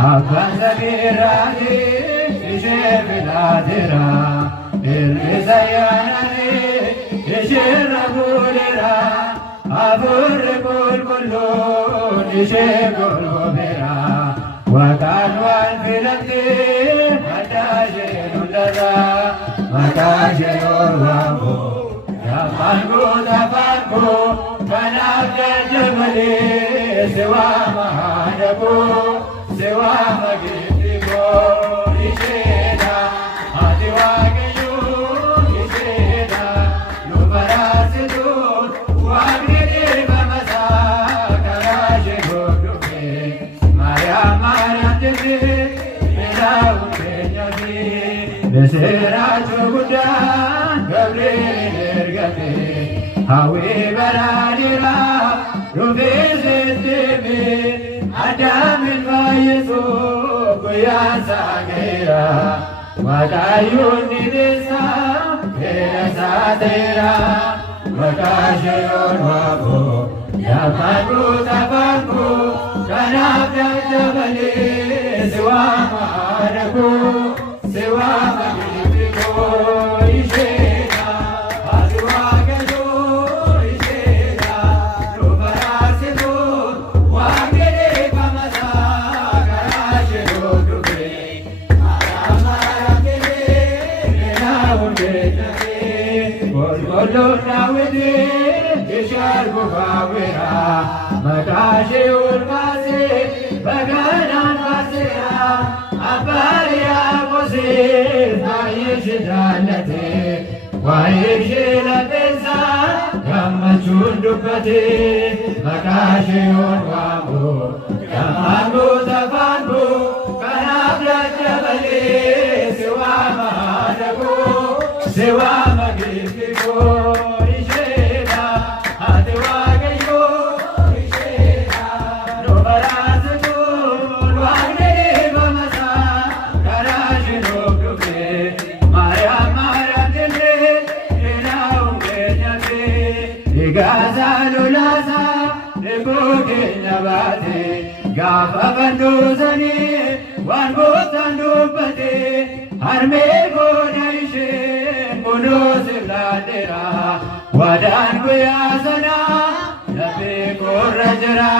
Abbasamirani Isheviladira Irrisayanani Ishirabulira Abur Bulbulu Ishegulbira Wakanwan Filati Matajirulada Matajirulwabu Yamangu Tabangu Kanabja Jamali Siwa Mahanabu Siwa Magitigo Isheda Adiwagayu Isheda Lubarasidu Wagiri Bamasa Karaje Godume Maya Maya Tibi Bila Upenyadi Besera Chugudan Gabriel Ergate Hawi Baradira Rubizitibi Adamin Vayesu Kuyasa Geira Wadayun Nidisa Kerasa Tera Wakashayon Wabu Yamangu Tabangu Kanabja Jabali Siwa Mahanaku Siwa Magitigo Ishena Adiwagayu Ishena Lubarasidu Wagiri Bamasa Karaje Godume Aramaragiri Nenavundetake Golgolo Nawidi Ishar Bugavira Makashi Ulvasi Baganan Vasira Abariya Kosi Nayishidalate Wayishilapesa Gamachundupati Makashi Ulvamu Yamangu Tabangu Kanabla Jabali Siwa Mahanaku Siwa Magitigo Isheda Adiwagayu Isheda Lubarasidu Wagiri Bamasa Karaje Godume Maya Maya Tili Ina Ungenyate Igaza Lulasa Nebuge Nabate Gafa Banduzani Wanbutandupate Harme Godaishin Budusibladera Wadan Guyasana Nabi Korajara